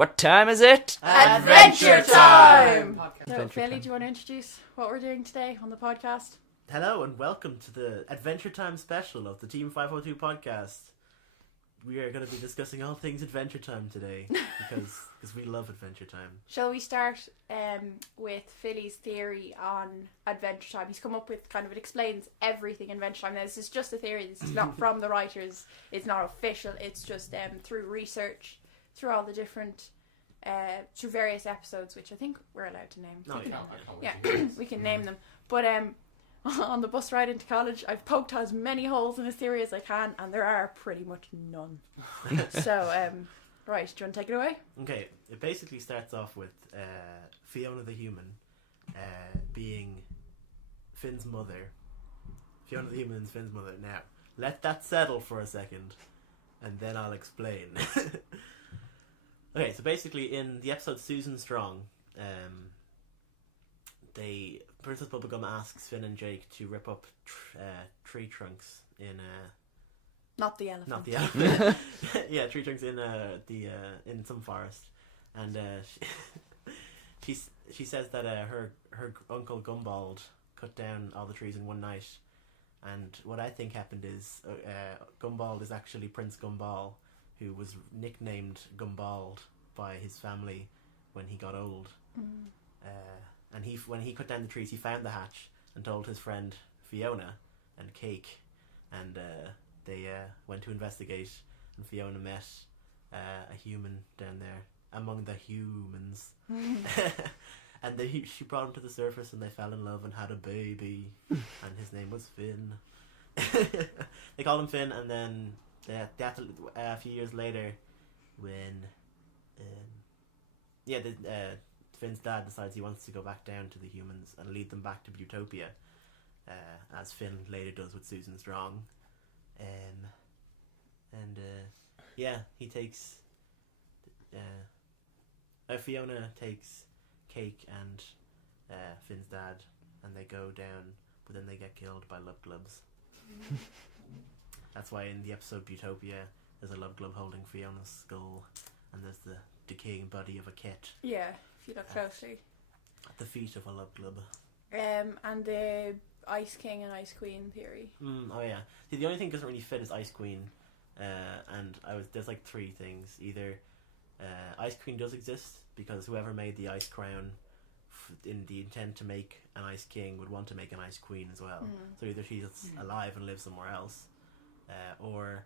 What time is it? Adventure time! So, Adventure Philly, time. do you want to introduce what we're doing today on the podcast? Hello and welcome to the Adventure Time special of the Team 502 podcast. We are going to be discussing all things Adventure Time today because we love Adventure Time. Shall we start with Philly's theory on Adventure Time? He's come up with it explains everything in Adventure Time. Now, this is just a theory. This is not from the writers. It's not official. It's just through research, through all the different, through various episodes, which I think we're allowed to name. No, Yeah, we can name them. But on the bus ride into college, I've poked as many holes in this theory as I can, and there are pretty much none. So, right, do you want to take it away? Okay, it basically starts off with Fiona the human being Finn's mother. Fiona the human is Finn's mother. Now, let that settle for a second, and then I'll explain. Okay, so basically in the episode Susan Strong, Princess Bubblegum asks Finn and Jake to rip up tree trunks in Not the elephant. not the elephant. Yeah, tree trunks in in some forest, and she says that her uncle Gumbald cut down all the trees in one night, and what I think happened is Gumbald is actually Prince Gumball, who was nicknamed Gumbald by his family when he got old. And when he cut down the trees, he found the hatch and told his friend Fiona and Cake, and they went to investigate. And Fiona met a human down there among the humans, and she brought him to the surface, and they fell in love and had a baby, and his name was Finn. They called him Finn, and then a few years later, when Finn's dad decides he wants to go back down to the humans and lead them back to Utopia, as Finn later does with Susan Strong. He takes Fiona takes Cake and Finn's dad, and they go down, but then they get killed by love gloves. That's why in the episode Utopia, there's a love glove holding Fiona's skull, and there's the decaying body of a cat Yeah, if you look closely. at the feet of a love glove. And the Ice King and Ice Queen theory. Oh yeah. See, the only thing that doesn't really fit is Ice Queen, and there's like three things. Either Ice Queen does exist because whoever made the Ice Crown, in the intent to make an Ice King, would want to make an Ice Queen as well. So either she's alive and lives somewhere else, or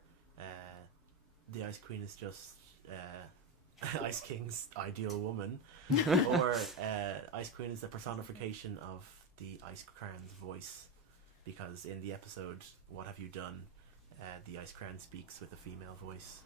the Ice Queen is just Ice King's ideal woman, or Ice Queen is the personification of the Ice Crown's voice, because in the episode What Have You Done, the Ice Crown speaks with a female voice.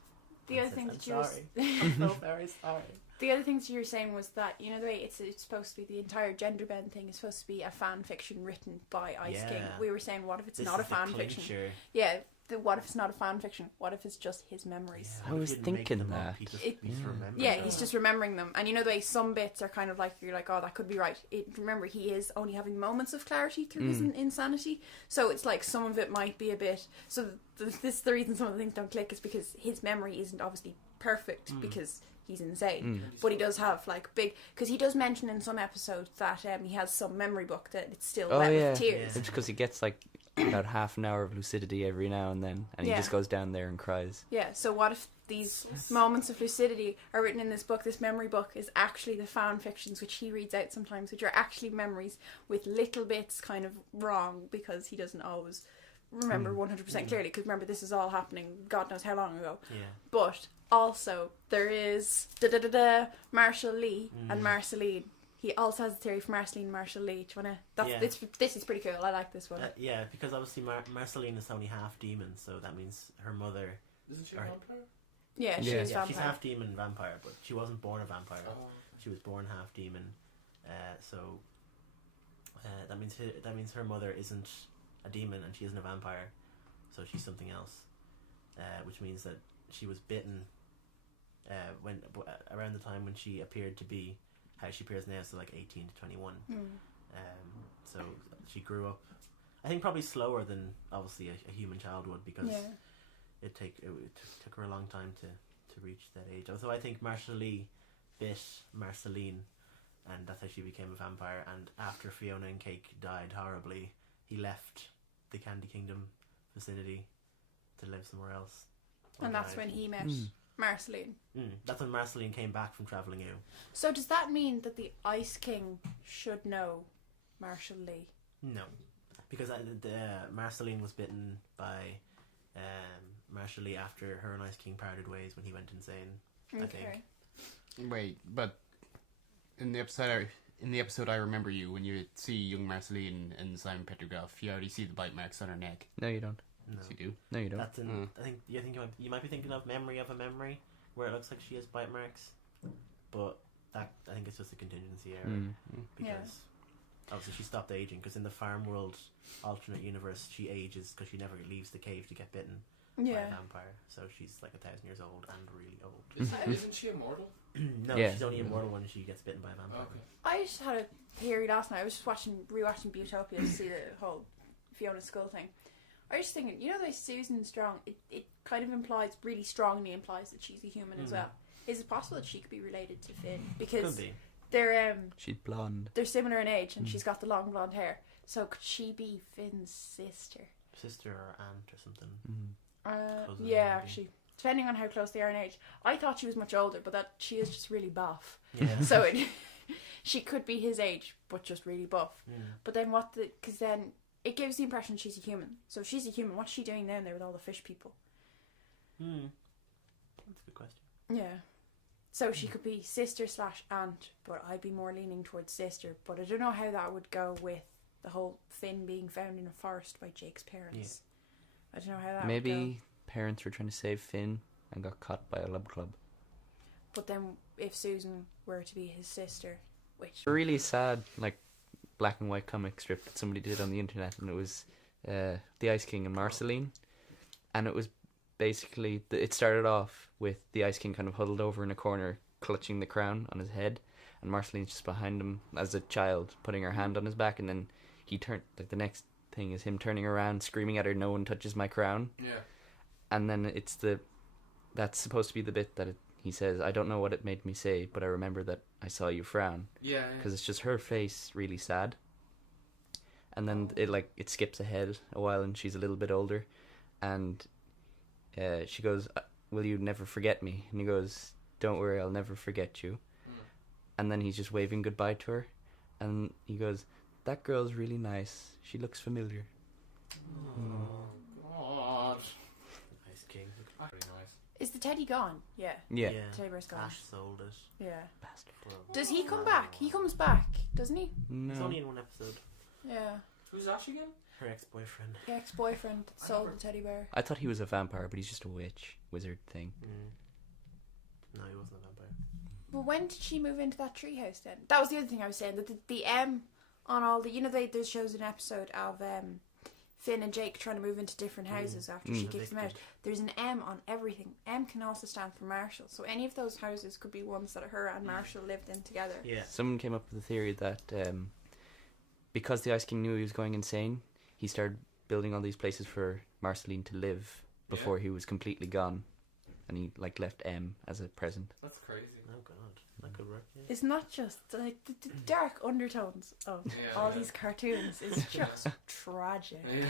The other Says, thing "I'm that you were sorry. I'm so very sorry." The other things you were saying was that, you know, the way it's supposed to be, the entire gender bend thing is supposed to be a fan fiction written by Ice King. Yeah. We were saying, what if it's This not a is the fan fiction? clincher. Yeah, what if it's not a fan fiction? What if it's just his memories? Yeah, I he was didn't make thinking them up, that. he just Yeah. remembered Yeah, them. he's just remembering them. And you know the way some bits are kind of like, you're like, oh, that could be right. Remember, he is only having moments of clarity through his insanity. So it's like some of it might be a bit... So this is the reason some of the things don't click, is because his memory isn't obviously perfect because he's insane. But he does have like big... Because he does mention in some episodes that he has some memory book that it's still wet with tears. It's because he gets like about half an hour of lucidity every now and then, and he Yeah. just goes down there and cries. Yeah, so what if these moments of lucidity are written in this book? This memory book is actually the fan fictions which he reads out sometimes, which are actually memories with little bits kind of wrong, because he doesn't always remember 100% clearly, because remember, this is all happening God knows how long ago. Yeah. But also there is Marshall Lee and Marceline. He also has a theory for Marceline and Marshall Lee. Do you wanna? This is pretty cool. I like this one. Yeah, because obviously Marceline is only half demon, so that means her mother... Isn't she a Right. vampire? Yeah, Yeah. she's Yeah, she's vampire. half demon vampire, but she wasn't born a vampire. Oh. She was born half demon. So that means her mother isn't a demon and she isn't a vampire, so she's something else. Which means that she was bitten around the time when she appeared to be how she appears now, so like 18 to 21. So she grew up, I think, probably slower than obviously a human child would, because it took her a long time to reach that age. So I think Marshall Lee bit Marceline, and that's how she became a vampire. And after Fiona and Cake died horribly, he left the Candy Kingdom vicinity to live somewhere else. And that's died. when he met Mm. Marceline. That's when Marceline came back from travelling out. So does that mean that the Ice King should know Marshall Lee? No, because Marceline was bitten by Marshall Lee after her and Ice King parted ways when he went insane. I think. Wait, but in the episode I Remember You, when you see young Marceline and Simon Petroglyph, you already see the bite marks on her neck. No, you don't. No, Yes, you do. No, you don't. that's in. I think you might be thinking of Memory of a Memory, where it looks like she has bite marks, but I think it's just a contingency error Mm. because obviously she stopped aging. Because in the Farm World alternate universe, she ages because she never leaves the cave to get bitten by a Yeah. vampire. So she's like 1,000 years old and really old. Isn't she immortal? No, Yeah. she's only immortal when she gets bitten by a vampire. Okay. I just had a theory last night. I was just rewatching Beautopia to see the whole Fiona Skull thing. I was just thinking, you know, the way Susan Strong, it kind of really strongly implies that she's a human as Mm. well. Is it possible that she could be related to Finn? Could Because be. She's blonde. they're similar in age, and Mm. she's got the long blonde hair. So could she be Finn's sister? Sister or aunt or something. Mm. Cousin, Yeah, maybe. actually, depending on how close they are in age. I thought she was much older, but that she is just really buff. Yeah. So she could be his age, but just really buff. Mm. But then because then it gives the impression she's a human. So if she's a human, what's she doing down there with all the fish people? That's a good question. Yeah. So she could be sister/aunt, but I'd be more leaning towards sister. But I don't know how that would go with the whole Finn being found in a forest by Jake's parents. I don't know how that would go. Maybe parents were trying to save Finn and got caught by a lab club. But then if Susan were to be his sister, which... A really sad, like, black and white comic strip that somebody did on the internet, and it was the Ice King and Marceline, and it was basically it started off with the Ice King kind of huddled over in a corner, clutching the crown on his head, and Marceline's just behind him as a child, putting her hand on his back, and then he turned, like, the next thing is him turning around, screaming at her, "No one touches my crown," Yeah. and then that's supposed to be the bit that he says, "I don't know what it made me say, but I remember that I saw you frown." Yeah. Because it's just her face really sad, and then it skips ahead a while and she's a little bit older, and she goes, "Will you never forget me?" And he goes, "Don't worry, I'll never forget you." And then he's just waving goodbye to her, and he goes, "That girl's really nice, she looks familiar." God. Ice King. Pretty nice. Is the teddy gone? Yeah. Yeah. Teddy bear's gone. Ash sold it. Yeah. Bastard. For a Does he come while. back? He comes back, doesn't he? He's No. only in one episode. Yeah. Who's Ash again? Her ex-boyfriend. The ex-boyfriend that sold the teddy bear. I thought he was a vampire, but he's just a wizard thing. No, he wasn't a vampire. But when did she move into that treehouse then? That was the other thing I was saying. That the M on all the... You know, there shows an episode of Finn and Jake trying to move into different houses after she kicks them out. There's an M on everything. M can also stand for Marshall. So any of those houses could be ones that her and Marshall lived in together. Yeah. Someone came up with the theory that because the Ice King knew he was going insane, he started building all these places for Marceline to live before he was completely gone, and he left M as a present. That's crazy. Oh god, that could work. Yeah. It's not just like the dark undertones of all these cartoons is just tragic. Yeah.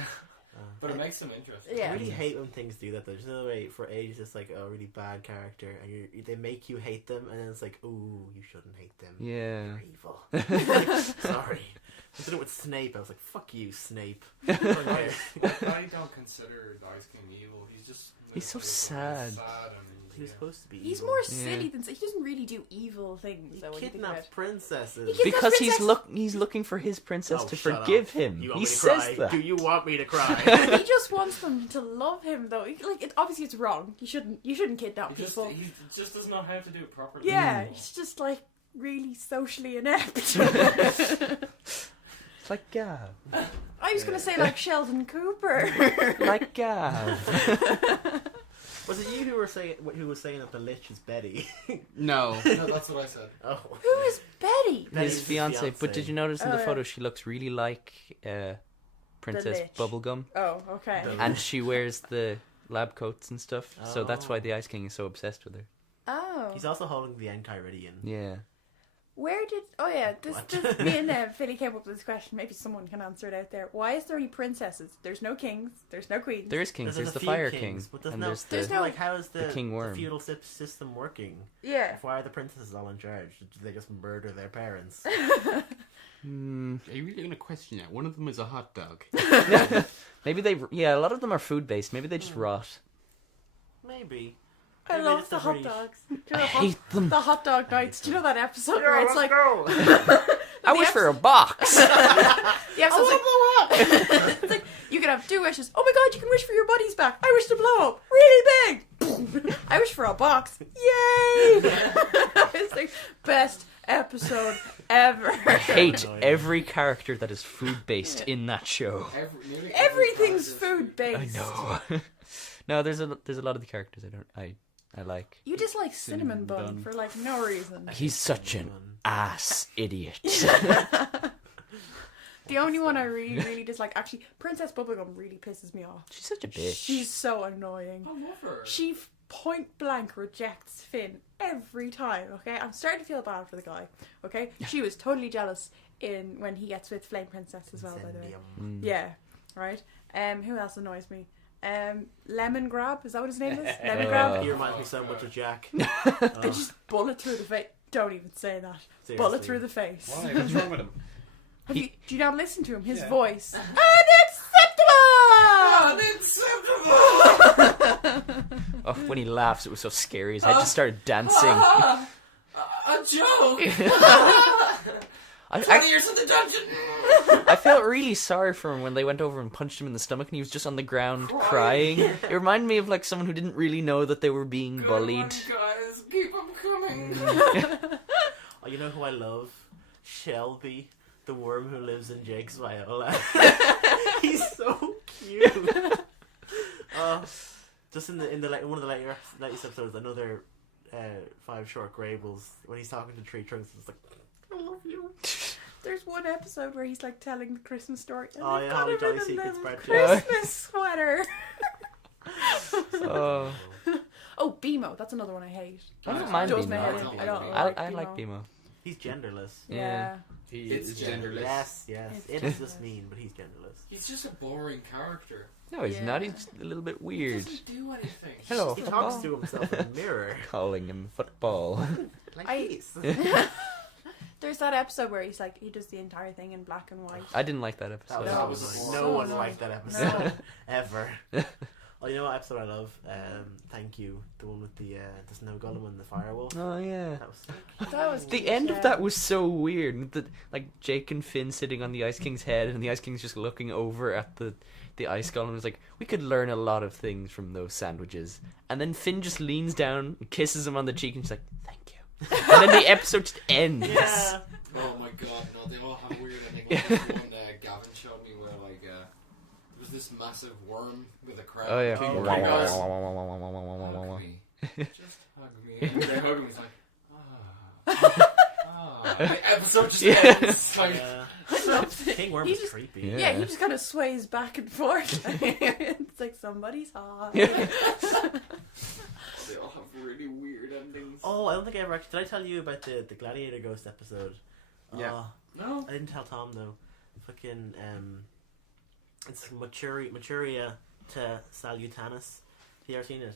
But it makes them interesting. Yeah. I really hate when things do that. There's another way for ages. It's like a really bad character, and they make you hate them, and then it's like, ooh, you shouldn't hate them. Yeah. They're evil. Like, sorry. I did it with Snape. I was like, fuck you, Snape. Okay. I don't consider the Ice King evil. He's so sad. He was supposed to be. He's evil. more silly than... He doesn't really do evil things. He though, when you think about kidnaps it. princesses. He Because princess- he's looking for his princess Oh, to shut forgive up. him. You want He me to says cry? that. Do you want me to cry? He just wants them to love him, though. Obviously, it's wrong. You shouldn't kidnap people. He just doesn't know how to do it properly. Yeah, he's just really socially inept. It's like Gav. I was gonna say Sheldon Cooper. Like Gav. Was it you who was saying that the Lich is Betty? No. No, that's what I said. Oh. Who is Betty? Betty's His fiance. But did you notice in Oh, the yeah. photo she looks really like Princess Lich. Bubblegum? Oh, okay. The- And she wears the lab coats and stuff. So that's why Oh. the Ice King is so obsessed with her. Oh. He's also holding the Enchiridion. Yeah. Where did... Oh, yeah. This What? me and Philly came up with this question. Maybe someone can answer it out there. Why is there only princesses? There's no kings. There's no queens. There is kings. There's a the few Fire kings, King. but there's And no. there's the... no- like, how is the King Worm. feudal system working? Yeah. Why are the princesses all in charge? Do they just murder their parents? Hmm. Are you really going to question that? One of them is a hot dog. Maybe they... Yeah, a lot of them are food-based. Maybe they just rot. Maybe. I Maybe love it's the a hot really- dogs. Do you I know hate them. the hot dog nights. Do you know that episode where it's like... I wish for a box. The episode's like, it's like, you can have 2 wishes. Oh my god, you can wish for your buddies back. I wish to blow up really big. I wish for a box. Yay! It's like best episode ever. I hate Annoying. every character that is food-based in that show. Nearly every Everything's character's- food I based. know. No, there's a lot of the characters I like. You just like cinnamon Cinnamon bun bun. for like no reason. He's such an ass idiot. The only one I really dislike, actually, Princess Bubblegum really pisses me off. She's such a bitch. She's so annoying. I love her. She point blank rejects Finn every time. Okay, I'm starting to feel bad for the guy. Okay, she was totally jealous when he gets with Flame Princess as well. By the way, Mm. yeah, right. Who else annoys me? Lemon Grab, is that what his name is? Lemon Grab. He reminds me so much of Jack. I just bullet through the face. Don't even say that. Seriously. Bullet through the face. Why? What's wrong with him? Do you not listen to him? His Yeah. voice. Unacceptable! Oh, when he laughs, it was so scary. His head just started dancing. A joke. I 20 years in the dungeon. I felt really sorry for him when they went over and punched him in the stomach and he was just on the ground crying. It reminded me of like someone who didn't really know that they were being Good bullied. one, guys, keep them coming. Oh, you know who I love? Shelby, the worm who lives in Jake's Viola. He's so cute. Just in one of the latest episodes, another 5 short Grables when he's talking to Tree Trunks, it's like, I love you. There's one episode where he's like telling the Christmas story. And Oh, they've yeah, got Holly him Jolly in a Secrets little Part 2. Christmas sweater. Oh, Oh, BMO, that's another one I hate. I don't mind Does my Bimo. head Bimo. in. I don't I like I like Bimo. He's genderless. Yeah. He It's is genderless. Yes, yes. It's It is just genderless. mean, but he's genderless. He's just a boring character. No, he's Yeah. not. He's just a little bit He weird. doesn't do anything. Hello. He talks to himself in a mirror. Calling him football. Like I- this. There's that episode where he's like, he does the entire thing in black and white. I didn't like that That episode. was, That was was no so one annoying. liked that episode ever. Oh, you know what episode I love? Thank You, the one with the snow golem and the firewolf. Oh yeah. That was sick. That was The cute, end yeah. of that was so weird. Like Jake and Finn sitting on the Ice King's head, and the Ice King's just looking over at the ice golem. It was like, we could learn a lot of things from those sandwiches. And then Finn just leans down, and kisses him on the cheek, and she's like, "Thank you." And then the episode just ends. Yeah. Oh my god, no, they all have a weird ending. Like this one Gavin showed me where like there was this massive worm with a crown. Oh yeah. Oh, my gosh. Wow. Hug me. Just hug me. And they hug him, he's like, ah. The episode just Yeah. ends. Like, Yeah. I loved it. King Worm He was just- creepy. Yeah. Yeah, he just kind of sways back and forth. It's like somebody's hot. they all have really weird endings. Oh, I don't think I ever actually. Did I tell you about the Gladiator Ghost episode? Yeah. Oh, No. I didn't tell Tom though. Fucking it's Maturia to Salutanus. Have you ever seen it?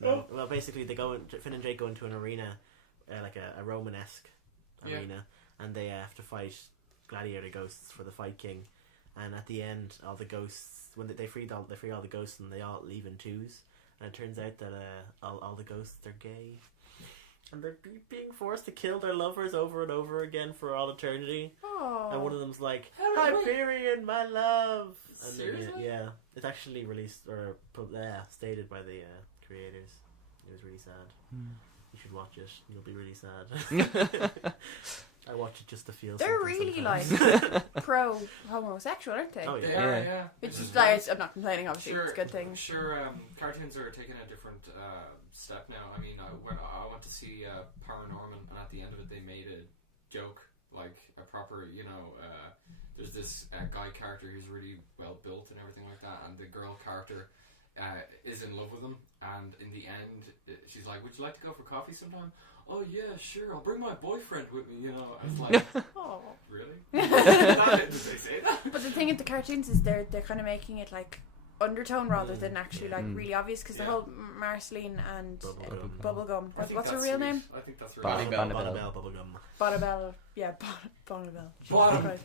No. Well, basically, Finn and Jake go into an arena, like a Romanesque Yeah. arena, and they have to fight gladiator ghosts for the Fight King. And at the end, all the ghosts, when they free all the ghosts, and they all leave in twos. And it turns out that all the ghosts are gay, and they're being forced to kill their lovers over and over again for all eternity. Oh. And one of them's like, How did we- Hyperion, my love. And then, Seriously? yeah, it's actually released or stated by the creators. It was really sad. You should watch it. You'll be really sad. I watch it just to feel. They're something really sometimes. pro homosexual, aren't they? Oh yeah. They are, Yeah. yeah. It's Which just is like, nice. I'm not complaining, obviously. Sure, It's a good thing. Sure, cartoons are taking a different step now. I mean, when I went to see Paranorman, and at the end of it, they made a joke, like a proper, there's this guy character who's really well built and everything like that, and the girl character is in love with him, and in the end, she's like, "Would you like to go for coffee sometime?" "Oh yeah, sure. I'll bring my boyfriend with me." And it's like, Oh. really? Did they say that? But the thing with the cartoons is they're kind of making it like undertone rather than actually like really obvious, because the whole Marceline and Bubblegum. I think What's her that's real sweet. name? I think that's Bonnie really Bonnabelle. Bubblegum. Bonnabelle. Yeah, Bonnabelle. Bottom. Right.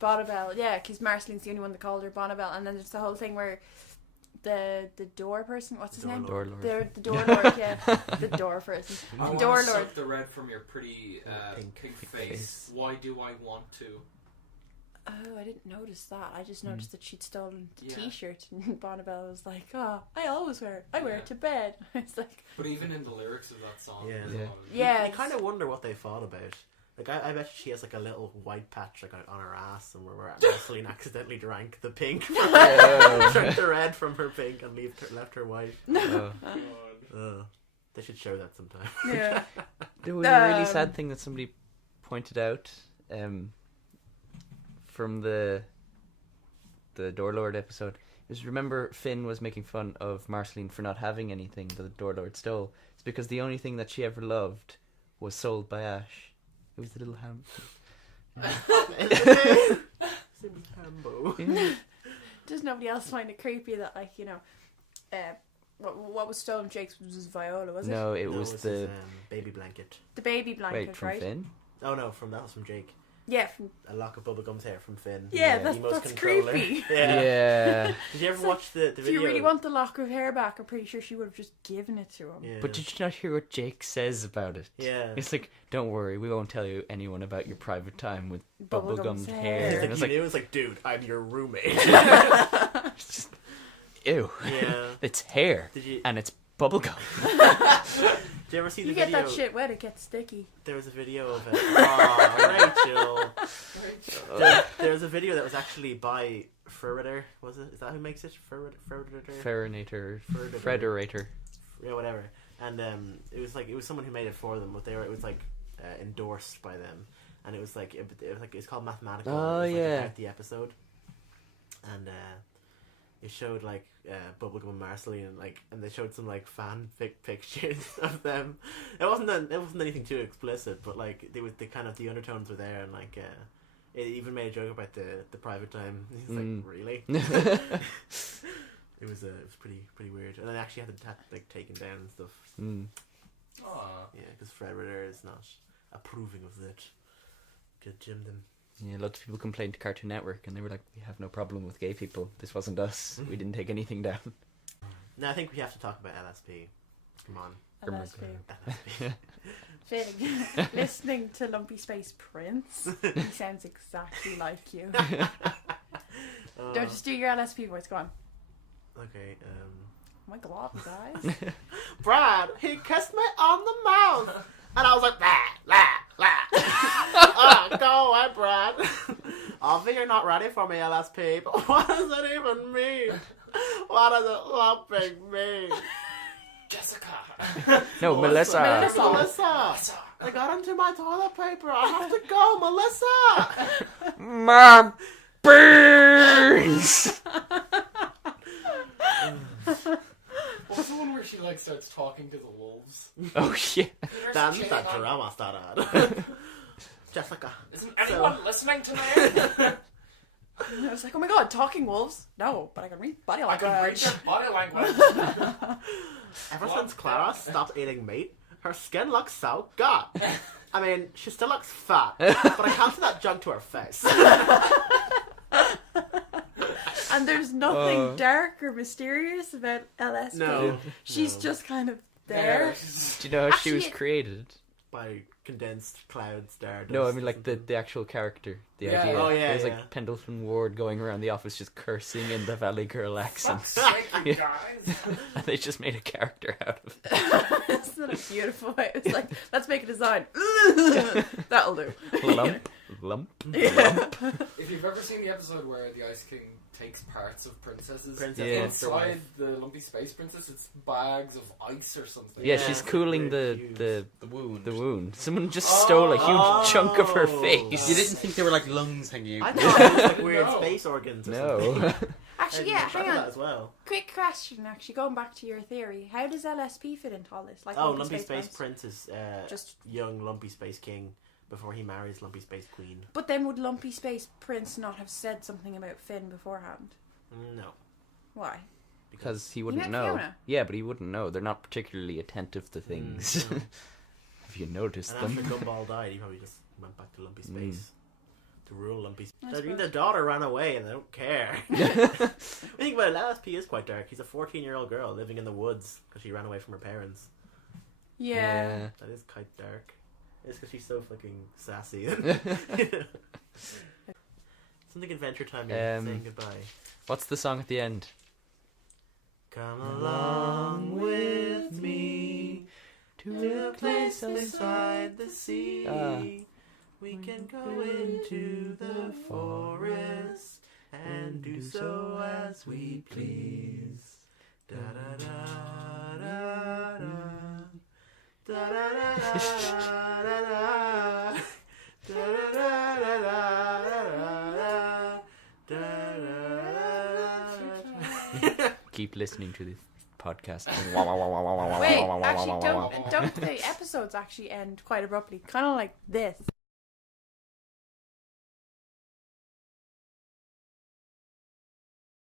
Bonnabelle. Yeah, because Marceline's the only one that called her Bonnabelle, and then there's the whole thing where the door person. What's his Door name? Lord. The door lord. Yeah, the door person. I The want door to lord. suck the red from your pretty pink face. Why do I want to? Oh, I didn't notice that. I just noticed that she'd stolen the Yeah. T-shirt, and Bonnabelle was like, "Oh, I always wear it. I wear Yeah. it to bed." It's like, But even in the lyrics of that song, Yeah. there's a Yeah. lot of- yeah, I kind of wonder what they thought about. Like, I bet she has like a little white patch like on her ass, and where Marceline accidentally drank the pink, drank the red from her pink, and left her white. Oh. They should show that sometime. yeah. There was a really Um, sad thing that somebody pointed out from the Door Lord episode. Is, remember Finn was making fun of Marceline for not having anything that the Door Lord stole. It's because the only thing that she ever loved was sold by Ash. It was the little ham. Hambo. Yeah. Does nobody else find it creepy that, like, you know, what was stolen? Jake's was Viola, was it? No, it No, was it's the his, baby blanket. The baby blanket, wait from right? Finn. Oh no, that was from Jake. Yeah, from, A lock of bubblegum's hair from Finn. yeah, Yeah. Emo's that's controller. creepy. Yeah. Yeah. Did you ever It's watch the If video? you really want the lock of hair back, I'm pretty sure she would have just given it to him. Yeah. But did you not hear what Jake says about it? Yeah. It's like, don't worry, we won't tell you anyone about your private time with Bubblegum's bubblegum's hair. hair. He's And like, it's you like, knew? It's like, dude, I'm your roommate. it's just, ew. Yeah. It's hair. Did you? And it's bubblegum. Did you ever see the You get video? that shit wet, it gets sticky. There was a video of it. Oh, Rachel. There's a video that was actually by Furrider. Was it? Is that who makes it? Furrider. Ferinator. Furrider. Frederator. Yeah, whatever. And it was someone who made it for them, but it was like endorsed by them, and it was like it's called Mathematical. Oh, it was, yeah. about the episode, and it showed like Bubblegum and Marceline, and they showed some like fanfic pictures of them. It wasn't anything too explicit, but like the undertones were there, and like it even made a joke about the private time. He's like, really? It was pretty weird, and I actually had to like taken down and stuff. Mm. Aw. Yeah, because Fred Ritter is not approving of that. Good Jim them. Yeah, lots of people complained to Cartoon Network, and they were like, "We have no problem with gay people. This wasn't us. We didn't take anything down." Now I think we have to talk about LSP. Come on, LSP. LSP. Finn, listening to Lumpy Space Prince, he sounds exactly like you. Don't just do your LSP voice, go on. Okay. Oh my god, guys. Brad, he kissed me on the mouth, and I was like, oh, go away, Brad. Obviously, you're not ready for me, LSP. But what does it even mean? What does it lumping mean? Jessica. No, Melissa. Melissa. I got into my toilet paper. I have to go, Melissa. Mom burns. What was the one where she like starts talking to the wolves? Oh yeah. That's the drama started. Jessica. Isn't anyone listening to me? I was like, oh my god, talking wolves? No, but I can read body I can read language. your body language. Ever since Clara stopped eating meat, her skin looks so good. I mean, she still looks fat, but I can't see that junk to her face. And there's nothing dark or mysterious about LSP. No. She's No. just kind of there. Do you know how she was Actually- created? By condensed cloud stardust. No, I mean like or something. the actual character, the Yeah. idea. Oh, yeah, it was yeah. like Pendleton Ward going around the office just cursing in the Valley Girl accent, Fuck's sake, you guys. and they just made a character out of it. Isn't that a beautiful way? It's like, let's make a design. That'll do. Lump, lump. If you've ever seen the episode where the Ice King takes parts of princesses, Yeah. inside the Lumpy Space Princess, it's bags of ice or something. Yeah, Yeah, she's it's cooling very the cute. The wound. wound. Someone just stole a huge chunk of her Oh. face. You didn't think they were like lungs hanging I out? thought it was like weird No. space organs or No. something. Actually, yeah, hang That on. as well. Quick question, actually, going back to your theory. How does LSP fit into all this? Like Oh, Lumpy Space Prince? Prince is Just- young Lumpy Space King before he marries Lumpy Space Queen. But then would Lumpy Space Prince not have said something about Finn beforehand? No. Why? Because he wouldn't met know. Fiona? Yeah, but he wouldn't know. They're not particularly attentive to things. no. Have you noticed And after them? Gumball died, he probably just went back to Lumpy Space to rule Lumpy Space. I I mean, suppose. the daughter ran away, and they don't care. I think about it, LSP is quite dark. He's a 14-year-old girl living in the woods because she ran away from her parents. Yeah. That is quite dark. It's because she's so fucking sassy. Something Adventure Time, you're saying goodbye. What's the song at the end? Come along with me to a place beside the sea. We can go into the forest and do so as we please. Da da da da da. Da da da da da da. Da da da da da da. Keep listening to the podcast. Wait, actually, don't the episodes actually end quite abruptly? Kind of like this.